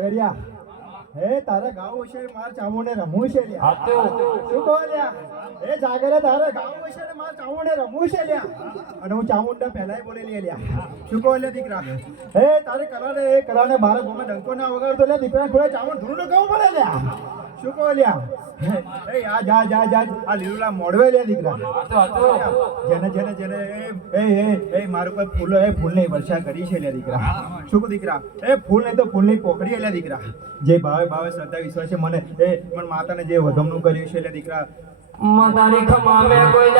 જાગરિયા હે તારે ગાવું છે માર ચામુંડે રમવું છે લ્યા શું કહો લ્યા એ જાગરિયા તારે ગાવું છે માર ચામુંડે રમવું છે લ્યા અને હું ચામુંડા પહેલાય બોલેલી લ્યા શું કહો લ્યા દીકરા હે તારે કરાને બાર ગોમે ડંકો ના વગાડતો લ્યા દીકરા ખોળે ચામુંડ ધૂરું ન ગાવું પડે લ્યા શું કહો લ્યા એ આ જા આ લીલુલા મોડવે લ્યા દીકરા જેને એ મારું કોઈ ફૂલો એ ફૂલની વર્ષા કરી છે લ્યા દીકરા શું કહું દીકરા એ ફૂલ નહીં તો ફૂલની પોકડી લ્યા દીકરા જે ભાવે શ્રદ્ધા વિશ્વાસ છે મને માતાને જે વધમણું કર્યું છે લ્યા દીકરા તારી ખમા મે કોઈ